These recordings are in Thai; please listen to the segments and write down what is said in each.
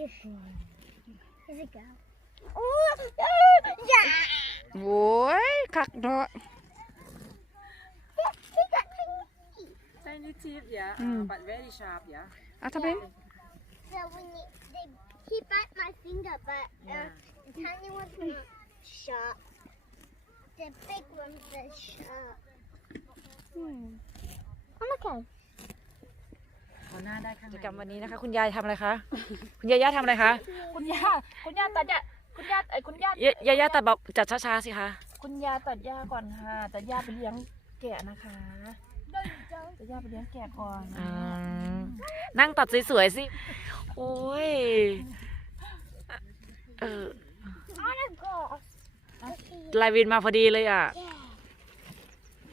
Good boy. Is it go? Oh, yeah. Boy, cock dog. Tiny teeth, yeah, mm. uh, hmm. but very sharp, yeah. That's yeah. So when he, they, he bit my finger, but uh, the tiny one's not sharp. The big one's are sharp. Hmm. I'm okay. เอาหน้าได้ข้างกิในจกรรมวันนี้นะคะ คุณยายทำอะไรคะคุณยายาทำอะไรคะคุณย่าคุณย่าตัดหญ้าคุณย่าไอ้ยคุณย่ายายายาตัดแบบจัดช้าๆสิคะคุณย่าตัดหญ้าก่อนค่ะตัดหญ้าไปเลี้ยงแกะนะคะตัดหญ้าไปเลี้ยงแกะก่อนอืมนั่งตัดสวยๆสิโอ้ยเออ On a grass. ลายวินมาพอดีเลยอะ Yeah.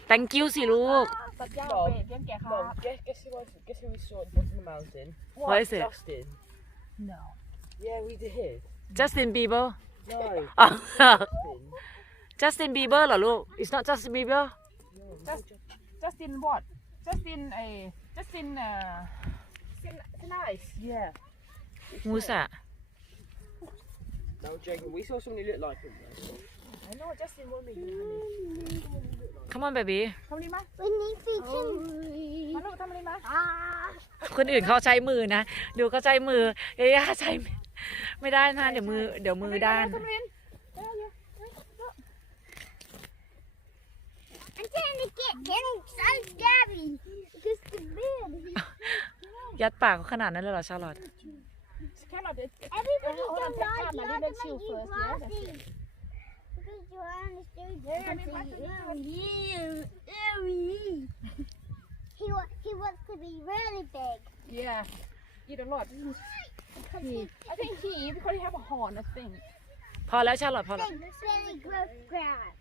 thank you สิลูก ตัดหญ้าไปเลี้ยงแกะค่ะ Mom, guess, guess who I guess who we saw at the bottom of the mountain? What is it Justin. no Yeah, we did. Justin Bieber No, อ๋อ Justin. Justin Bieber เหรอลูก it's not Justin Bieber just Justin what Justin ไอ้ Justin เอ่อ It's nice. Yeah. มูสอะ No, joking. We saw something who looked like him. Though. I know Justin ว่ามี come on baby ทำอะไรมา We need feet Oh. มาลูกทำอะไรมา Ah. คนอื่นเขาใช้มือนะ ดูเขาใช้มือยายาใช้ไม่ได้นะ เดี๋ยวมือ เดี๋ยวมือด้าน ทำอะไรเออเดี๋ยว I'm trying to get getting so scabby because the beard. ยัดปากเขาขนาดนั้นเลยเหรอชาลอตแค่เราเด็ด Everybody Hold on, don't take like time, you I have didn't to chew make you first, He, wa- he wants to be really big. yeah eat a lot he I think he eat because he have a horn I think พอแล้วชาลอตพอแล้ว Big, really gross grass.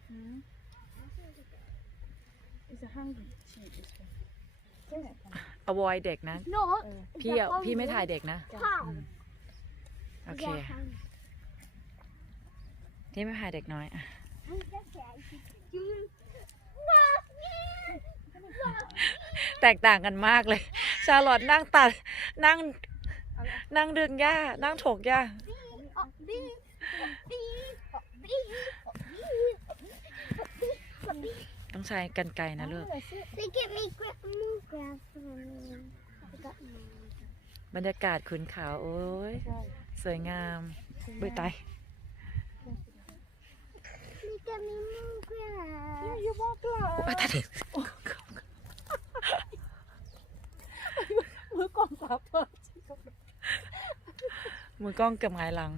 It's a hungry sheep this one avoid เด็กนะ No. พี่อะพี่ไม่ถ่ายเด็กนะ How? โอเค พี่ไม่ถ่ายเด็กน้อยอะแตกต่างกันมากเลย ชาลอตนั่งตัดนั่งนั่งดึงหญ้า นั่งถกหญ้าต้องใช้กันไกลนะลูกบรรยากาศขุนเขาโอ้ย สวยงามเบื่อตาย They get me more grass. อยู่บอกเหรอโอ้ยตายมือกองสามตัวมือกล้องเกือบหงายหลัง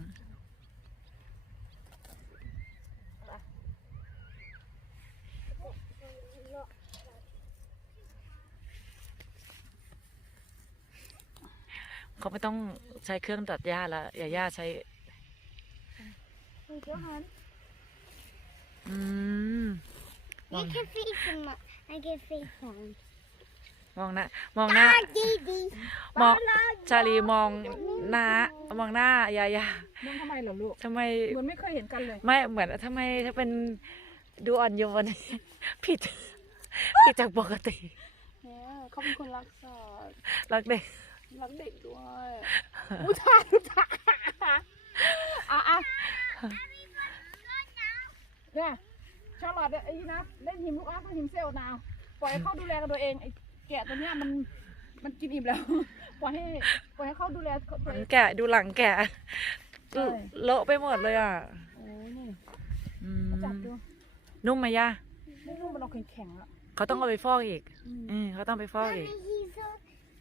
เขาไม่ต้องใช้เครื่องตัดหญ้าล้วอย่าย่าใช้อืม You can feed them. I can feed them. มองหน้ามองหน้า Ah, Didi. มองชาลีมองหน้ามองหน้ายายามึงทำไมเหรอลูกทำไมเหมือนไม่เคยเห็นกันเลย ไม่เหมือนทำไมถ้าเป็นดูอ่อนโยน ผิด ผิดจากปกติเนี่ยเขาเป็นคนรักสัตว์รักเด็กรักเด็กด้วยอุทานอุทานอะอะเนี่ย ชาลอตไอ้นี่นะเล่นหิมลูกอ้าก็หิมเซลล์นาวปล่อยให้เขาดูแลกันตัวเองไอ้แกะตัวเนี้ยมันมันกินอิ่มแล้ว ปล่อยให้ปล่อยให้เขาดูแลตัวเอง แกะดูหลังแกะใช่ เลอะไปหมดเลยอะโอ้ยนี่อืมจับดูนุ่มไหมย่าไม่รู้มันเอาแข็งๆอะเขาต้องเอาไปฟอกอีก อืมเขาต้องไปฟอก Mommy, อีก he's a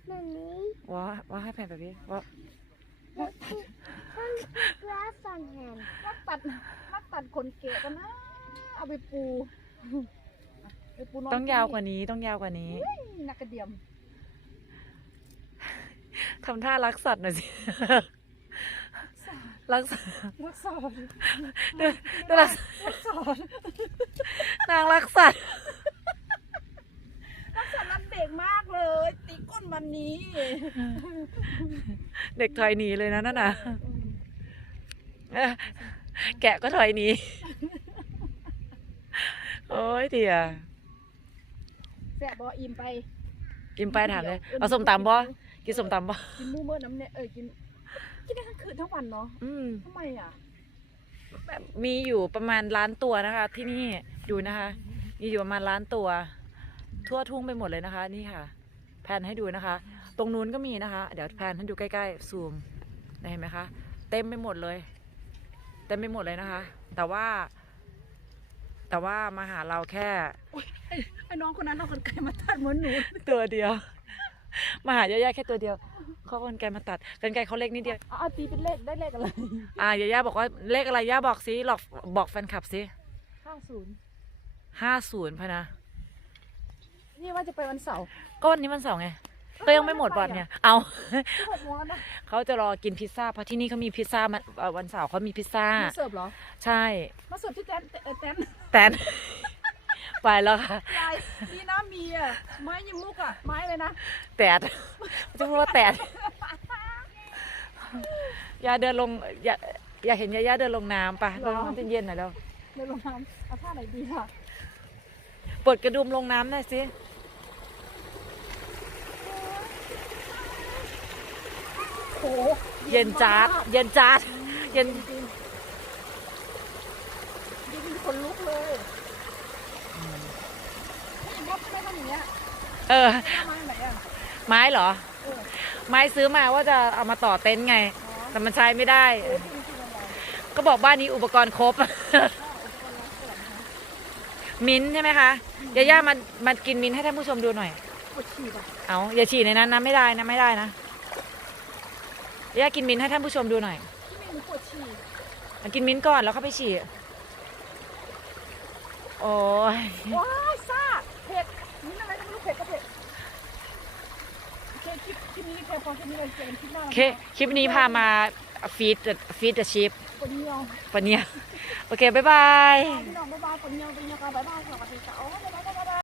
mommy. ว้าว่าให้แผ่นแบบนี้ว่า Let's put some grass on him. นักตัดนักตัดขนเกะกันนะ เอาไปปูไปปูนอนต้องยาวกว่านี้ต้องยาวกว่านี้นักกระเดียม ทำท่ารักสัตว์หน่อยสิ รักสัตว์รักษาดูดูรักรักษานางรักสัตว์รักษารักเด็กมากเลย ตีก้นวันนี้เด็กถอยหนีเลยนะนั่นน่ะเออแกะก็ถอยหนี โอ้ยเดียแสบบออิ่มไปกินไปถามเลยเอาส้มตำบ่กินส้มตำบ่กินหมูเมื่อน้ำเนี่ยเอ้ยกินกินได้ทั้งคืนทั้งวันเนาะอืมทำไมอะแบบมีอยู่ประมาณล้านตัวนะคะ ที่นี่ดูนะคะ มีอยู่ประมาณล้านตัว ทั่วทุ่งไปหมดเลยนะคะ นี่ค่ะแพนให้ดูนะคะ ตรงนู้นก็มีนะคะ เดี๋ยวแพนให้ดูใกล้ๆซูมเห็นไหมคะ เต็มไปหมดเลย เต็มไปหมดเลยนะคะ แต่ว่า แต่ว่ามาหาเราแค่ไอ้ไอ้น้องคนนั้นเอาคนไกลมาตัดเหมือนหนูตัวเดียว มาหายาย่าแค่ตัวเดียวเขาเอากันไกรมาตัดกันไกรเขาเล็กนิดเดียวเอาเอาตีเป็นเลขได้เลขอะไรอ่ายาย่าบอกว่าเลขอะไรย่าบอกสิหลอกบอกแฟนคลับสิห้าศูนย์ห้าศูนย์พะนะนี่ว่าจะไปวันเสาร์ก็วันนี้มันเสาร์ไง ก็ยังไม่หมดวันเนี่ย เอาที่หกโมงแล้วนะเขาจะรอกินพิซซ่า เพราะที่นี่เขามีพิซซ่ามันเอ่อวันเสาร์เขามีพิซซ่า มาเสิร์ฟเหรอ ใช่ มาเสิร์ฟที่แตนเอ่อแตนแต่ ไปแล้วค่ะ ยายมีน้ำมีอะ ไม้ยิมมุกอะ ไม้เลยนะ แตด จะพูดว่าแตดยาเดินลงอยากอยากเห็นยาย่าเดินลงน้ำปะหรอน้ำเย็นๆหน่อยแล้วในโรงน้ำเอาท่าไหนดีค่ะเปิดกระดุมลงน้ำหน่อยสิ โอ้เย็นจัดเย็นจัดเย็นจริงจริงคนลุกเลยไม่เห็นว่าไม่ทำอย่างเงี้ยเออ ทำไมไหนอะ ไม้เหรอ เออ ไม้ซื้อมาว่าจะเอามาต่อเต็นท์ไง อ๋อแต่มันใช้ไม่ได้ เออจริงจริงอะไรก็บอกบ้านนี้อุปกรณ์ครบก็อุปกรณ์ล้างเกิดนะคะมิ้นท์ใช่ไหมคะยาย่ามามากินมิ้นท์ให้ท่านผู้ชมดูหน่อย ปวดฉี่ป่ะเอาอย่าฉี่ในนั้นนะไม่ได้นะไม่ได้นะ ยาย่ากินมิ้นท์ให้ท่านผู้ชมดูหน่อยที่มีหนูปวดฉี่มากินมิ้นท์ก่อนแล้วเข้าไปฉี่โอ้ยว้ายซ่าเผ็ดนี่อะไรก็ไม่รู้เผ็ดก็เผ็ดโอเคคลิปคลิปนี้แค่พอแค่นี้เลยเจอกันคลิปหน้าโอเคคลิปนี้พามาฟีดฟีดเดอะชิปปวดเหนียววันนี้โอเค บ๊ายบาย พี่น้องบ๊ายบายปวดเหนียวปวดเหนียวกันบ๊ายบายสวัสดีค่ะโอ้บ๊ายบายบ๊ายบาย